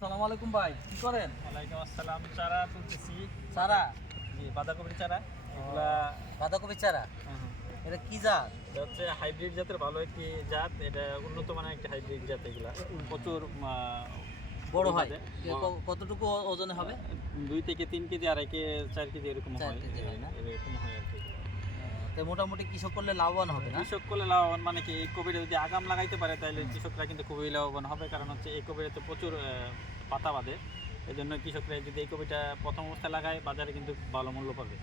সালাম আলাইকুম ভাই কি করেন? ওয়ালাইকুম আসসালাম চারা তুলতেছি। চারা? জি বাঁধাকপির চারা। এগুলা বাঁধাকপি চারা? এটা কি জাত? এটা হচ্ছে হাইব্রিড জাতের ভালো একটি জাত। এটা উন্নত মানের একটি হাইব্রিড জাত এগুলা। প্রচুর বড় হয়। কতটুকু ওজনে হবে? দুই থেকে তিন কেজি আড়াই কেজি চার কেজি এরকম হয়। হয় এরকম হয় আর কি তো মোটামুটি কৃষক করলে লাভবান হবে না? কৃষক করলে লাভবান মানে কি এই কবিটা যদি আগাম লাগাইতে পারে তাহলে কৃষকরা কিন্তু খুবই লাভবান হবে। কারণ হচ্ছে এই কবিটাতে প্রচুর পাতা বাঁধে। এই জন্য কৃষকরা যদি এই কবিটা প্রথম অবস্থায় লাগায় বাজারে কিন্তু ভালো মূল্য পাবে।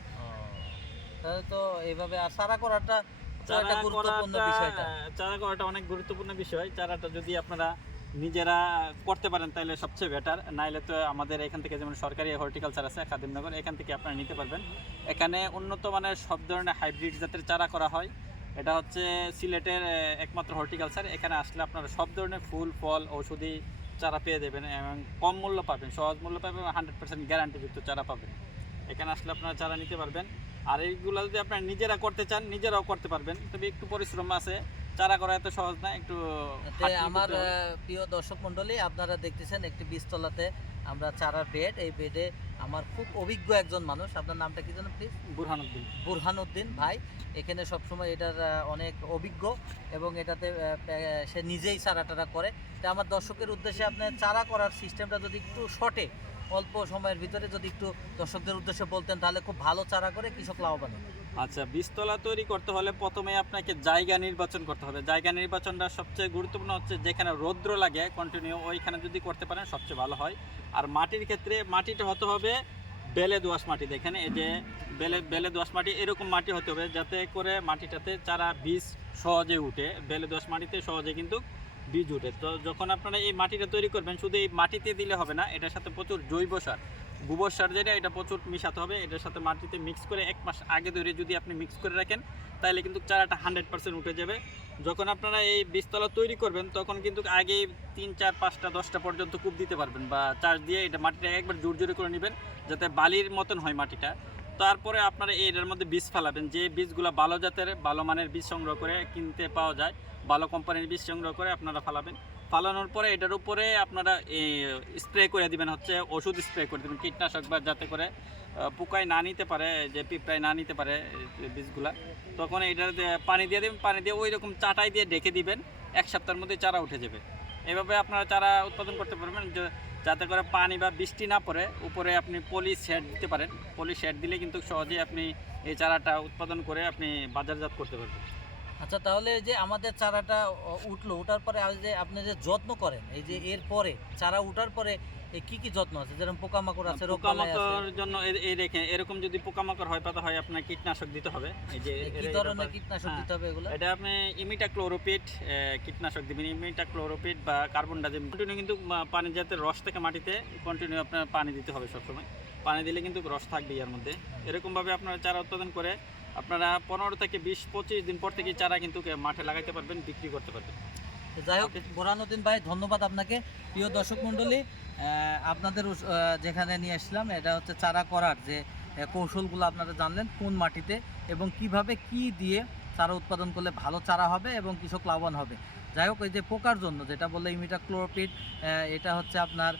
তাহলে তো এইভাবে আর চারা করাটা তো চারা করাটা অনেক গুরুত্বপূর্ণ বিষয়। চারাটা যদি আপনারা নিজেরা করতে পারেন তাহলে সবচেয়ে বেটার নাইলে তো আমাদের এখান থেকে যেমন সরকারি হর্টিকালচার আছে, খাদিমনগর, এখান থেকে আপনারা নিতে পারবেন। এখানে উন্নত মানের সব ধরনের হাইব্রিড জাতের চারা করা হয়। এটা হচ্ছে সিলেটের একমাত্র হর্টিকালচার এখানে আসলে আপনারা সব ধরনের ফুল, ফল, ঔষধি চারা পেয়ে দেবেন এবং কম মূল্য পাবেন, সহজ মূল্য পাবেন হান্ড্রেড পার্সেন্ট গ্যারান্টিযুক্ত চারা পাবেন। এখানে আসলে আপনারা চারা নিতে পারবেন। আর এইগুলো যদি আপনারা নিজেরা করতে চান, নিজেরাও করতে পারবেন। তবে একটু পরিশ্রম আছে। চারা করা এত সহজ না একটু আমার প্রিয় দর্শক মণ্ডলী আপনারা দেখতেছেন একটি বীজতলাতে আমরা চারার বেড। এই বেডে আমার খুব অভিজ্ঞ একজন মানুষ। আপনার নামটা কি জানেন প্লিজ বুরহানুদ্দিন। বুরহানুদ্দিন ভাই। এখানে সবসময় এটার অনেক অভিজ্ঞ এবং এটাতে সে নিজেই চারা টারা করে। তা আমার দর্শকের উদ্দেশ্যে আপনার চারা করার সিস্টেমটা যদি একটু শর্টে অল্প সময়ের ভিতরে যদি একটু দর্শকদের উদ্দেশ্যে বলতেন তাহলে খুব ভালো চারা করে কৃষক লাভবান হবে। আচ্ছা বীজতলা তৈরি করতে হলে প্রথমে আপনাকে জায়গা নির্বাচন করতে হবে। জায়গা নির্বাচনটা সবচেয়ে গুরুত্বপূর্ণ হচ্ছে যেখানে রৌদ্র লাগে কন্টিনিউ ওইখানে যদি করতে পারেন সবচেয়ে ভালো হয়। আর মাটির ক্ষেত্রে মাটিটা হতে হবে বেলে দোআঁশ মাটি দেখেন এই যে বেলে বেলে দোআঁশ মাটি, এরকম মাটি হতে হবে যাতে করে মাটিটাতে চারা বীজ সহজে উঠে। বেলে দোআঁশ মাটিতে সহজে কিন্তু বীজ উঠে। তো যখন আপনারা এই মাটিটা তৈরি করবেন, শুধু এই মাটিতে দিলে হবে না, এটার সাথে প্রচুর জৈব সার। গোবর সার যেটা, এটা প্রচুর মিশাতে হবে। এটার সাথে মাটিতে মিক্স করে এক মাস আগে ধরে যদি আপনি মিক্স করে রাখেন, তাহলে কিন্তু চারাটা হান্ড্রেড পার্সেন্ট উঠে যাবে। যখন আপনারা এই বীজতলা তৈরি করবেন, তখন কিন্তু আগে তিন, চার, পাঁচটা, দশটা পর্যন্ত কূপ দিতে পারবেন বা চার্জ দিয়ে এটা মাটিটা একবার জোর জোরে করে নেবেন, যাতে বালির মতন হয় মাটিটা। তারপরে আপনারা এটার মধ্যে বীজ ফেলাবেন। যে বীজগুলো ভালো জাতের, ভালো মানের বীজ সংগ্রহ করে কিনতে পাওয়া যায়, ভালো কোম্পানির বীজ সংগ্রহ করে আপনারা ফালাবেন। ফালানোর পরে এটার উপরে আপনারা স্প্রে করে দিবেন হচ্ছে, ওষুধ স্প্রে করে দেবেন, কীটনাশক বা যাতে করে পোকায় না নিতে পারে, যে পিঁপড়ায় না নিতে পারে বীজগুলা। তখন এটার পানি দিয়ে দেবেন, পানি দিয়ে ওই রকম চাটাই দিয়ে ডেকে দিবেন, এক সপ্তাহের মধ্যে চারা উঠে যাবে। এভাবে আপনারা চারা উৎপাদন করতে পারবেন যাতে করে পানি বা বৃষ্টি না পড়ে, উপরে আপনি পলি শেড দিতে পারেন। পলি শেড দিলে কিন্তু সহজেই আপনি এই চারাটা উৎপাদন করে আপনি বাজারজাত করতে পারবেন। আচ্ছা তাহলে যে আমাদের চারাটা উঠল ওঠার পরে যে আপনি যে যত্ন করেন এই যে এর পরে চারা উঠার পরে কি কি যত্ন আছে? যেরকম পোকামাকড় আছে পোকামাকড় জন্য এই রেখে এরকম যদি পোকামাকড় হয় পাতা হয় আপনার কীটনাশক দিতে হবে। এই যে কি ধরনের কীটনাশক হ্যাঁ। দিতে হবে এগুলো? এটা আপনি ইমিটা ক্লোরোপিট কীটনাশক দিবেন। ইমিটা ক্লোরোপিট বা কার্বন ডাইজিম কন্টিনিউ কিন্তু পানি যাতে রস থেকে মাটিতে কন্টিনিউ আপনার পানি দিতে হবে সবসময়। পানি দিলে কিন্তু রস থাকবে এর মধ্যে। এরকমভাবে আপনারা চারা উৎপাদন করে আপনারা পনেরো থেকে বিশ, পঁচিশ দিন পর থেকে চারা কিন্তু মাঠে লাগাইতে পারবেন, বিক্রি করতে পারবেন। যাই হোক বোরানুদ্দিন ভাই, ধন্যবাদ আপনাকে। প্রিয় দর্শক মণ্ডলী আপনাদের যেখানে নিয়ে আসলাম, এটা হচ্ছে চারা করার যে কৌশলগুলো আপনারা জানলেন, কোন মাটিতে এবং কীভাবে কি দিয়ে চারা উৎপাদন করলে ভালো চারা হবে এবং কৃষক লাভবান হবে। যাই হোক, এই যে পোকার জন্য, যেটা বললে ইমিটা ক্লোরোপিড এটা হচ্ছে আপনার,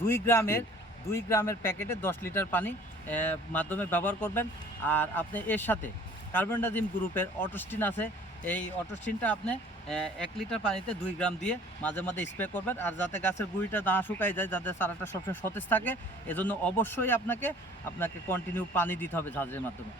দুই গ্রামের দুই গ্রামের প্যাকেটে দশ লিটার পানি মাধ্যমে ব্যবহার করবেন। আর আপনি এর সাথে কার্বনডাজিম গ্রুপের অটোস্টিন আছে। এই অটোস্টিনটা আপনি এক লিটার পানিতে দুই গ্রাম দিয়ে মাঝে মাঝে স্প্রে করবেন। আর যাতে গাছের গুঁড়িটা না শুকায় যায়, যাতে চারাটা সবসময় সতেজ থাকে, এজন্য অবশ্যই আপনাকে আপনাকে কন্টিনিউ পানি দিতে হবে ঝাঁঝের মাধ্যমে।